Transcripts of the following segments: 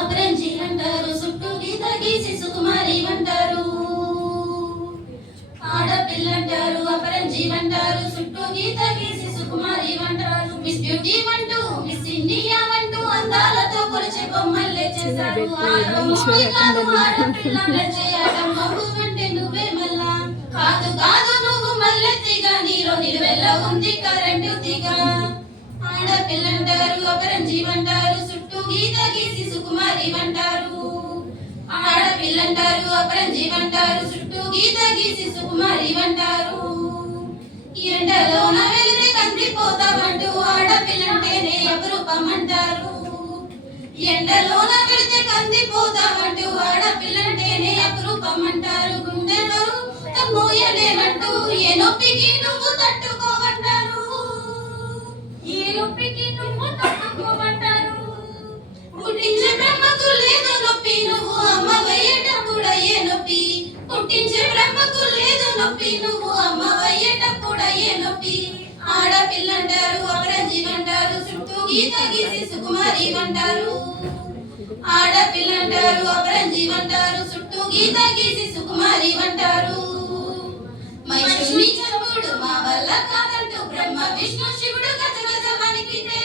అపరంజి అంటారు, చుట్టూ గీత గీసి సుకుమారి అంటారు. ఆడపిల్లంటారు, అపరంజి అంటారు, చుట్టూ గీత గీసి సుకుమారి అంటారు. మిస్ బ్యూటీ అంటూ, మిస్ ఇండియా అంటూ అందాలతో కొలిచే బొమ్మల్లే చేశారు. ఆడపిల్లలే చేయడం మబ్బు అంటే నువ్వే మళ్ళా. కాదు కాదు నువ్వు మల్లెత్తిగా, నీలో నిలువెల్ల ఉంది కరెంటు తీగ. ఆడపిల్లంటారు, అపరంజి అంటారు, చుట్టూ గీత గీసి సుకుమారి అంటారు. ఆడపిల్లంటారు, అపరంజి అంటారు, చుట్టూ గీత గీసి సుకుమారి అంటారు. ఎండలోన వెలితే కందిపోతామంటూ ఆడపిల్లంటేనే అపురూపం అంటారు. ఎండలోన వెలితే కందిపోతామంటూ ఆడపిల్లంటేనే అపురూపం అంటారు. గుండెలో మోయలేనంటూ ఏ నొప్పికి నువ్వు తట్టుకోమంటారు. ఏ నొప్పికి నువ్వు తట్టుకోమంటారు. పుట్టించే బ్రహ్మకు లేదు నొప్పి, నువ్వు అమ్మ వయ్యేటప్పుడయ్యే నొప్పి. పుట్టించే బ్రహ్మకు లేదు నొప్పి, నువ్వు అమ్మ వయ్యేటప్పుడయ్యే నొప్పి. ఆడపిల్లంటారు, అపరంజి అంటారు, చుట్టూ గీత గీసి సుకుమారి అంటారు. ఆడపిల్లంటారు, అపరంజి అంటారు, చుట్టూ గీత గీసి సుకుమారి అంటారు. మహిషుని చంపుడు మా వల్ల కాదంటూ బ్రహ్మ విష్ణు శివుడు గజగజ వణికితే.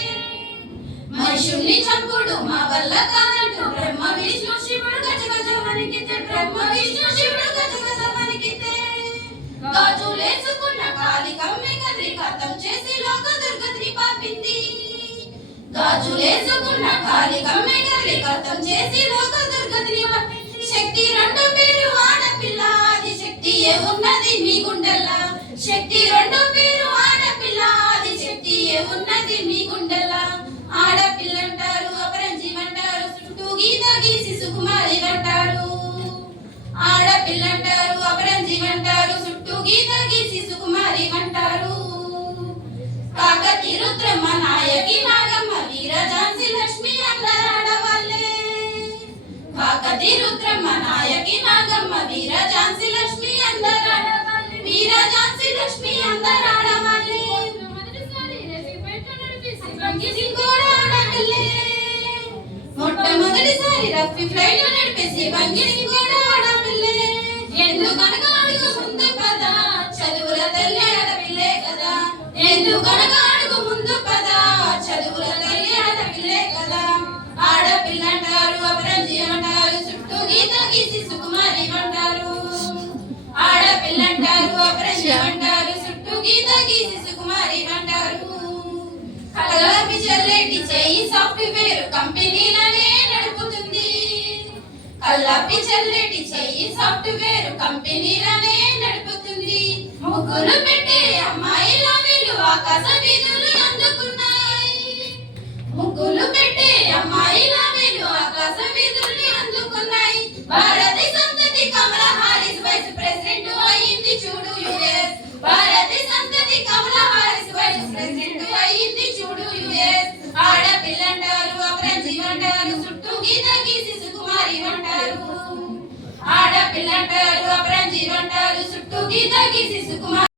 మహిషుని చంపుడు మా వల్ల కాదంటూ బ్రహ్మ విష్ణు శివుడు గజగజ వణికితే. బ్రహ్మ విష్ణు శివుడు గజగజ వణికితే. గాజులేసుకున్న కాలి కమ్మి కదిరి కథం చేసి లోక దుర్గతిని పాపింది. గాజులేసుకున్న కాలి కమ్మి కదిరి కథం చేసి లోక దుర్గతిని పాపింది. శక్తి రెండు పేరు ఆడపిల్ల, ఆది శక్తి ఏ ఉన్నది మీ గుండెల్లా. శక్తి రెండు పేరు ఆడపిల్ల, ఆది శక్తి ఏ ఉన్నది మీ గుండెల్లా. ఆడపిల్లంటారు, అపరంజి అంటారు, చుట్టూ గీత గీసి సుకుమారి అంటారు. ఆడపిల్లంటారు, అపరంజి అంటారు, చుట్టూ గీత గీసి సుకుమారి అంటారు. కాకతి రుద్రమ్మ నాయకి నాగమ్మ వీర ఝాన్సీ లక్ష్మి అందరు ఆడవాళ్ళే. కాకతి రుద్రమ్మ నాయకి నాగమ్మ వీర ఝాన్సీ లక్ష్మి అందరు ఆడవాళ్ళే. వీర ఝాన్సీ లక్ష్మి అందరు ఆడవాళ్ళే. మొట్టమొదటిసారి రఫీ ఫ్లైట్ నడిపేసి బంగిని కూడా ఆడపిల్లే. ఎందుకనగా అడుగు ముందు పద, చదువుల తల్లి ఆడపిల్లే కదా. ఎందుకనగా అడుగు ముందు పద, చదువుల తల్లి ఆడపిల్లే కదా. ఆడపిల్లంటారు, అపరంజి అంటారు, చుట్టూ గీత గీసి సుకుమారి అంటారు. ఆడపిల్లంటారు, అపరంజి అంటారు, చుట్టూ గీత గీసి సుకుమారి అంటారు. కలపి చల్లటి చేయి సాఫ్ట్వేర్ కంపెనీలనే నడుపుతుంది. కల్లాపి చల్లటి చెయ్యి సాఫ్ట్వేర్ కంపెనీలనే నడుపుతుంది. ముగ్గులు పెట్టే అమ్మాయిల వీళ్ళు ఆకాశ వీధులు అందుకున్నాయి. ముగ్గులు పెట్టే అమ్మాయిల వీళ్ళు ఆకాశ వీధుల్ని అందుకున్నాయి. భారతి సంతతి కమలా హారిస్ వైస్ ప్రెసిడెంట్ అయ్యింది చూడు యుఎస్. భారతి సంతతి కమలా హారిస్ వైస్ ప్రెసిడెంట్ అయ్యింది చూడు యుఎస్. ఆడపిల్లంటారు, అపరంజి అంటారు, చుట్టూ గీత గీసి సుకుమారి అంటారు. ఆడపిల్లంటారు, అపరంజి అంటారు, చుట్టూ గీత గీసి సుకుమారి.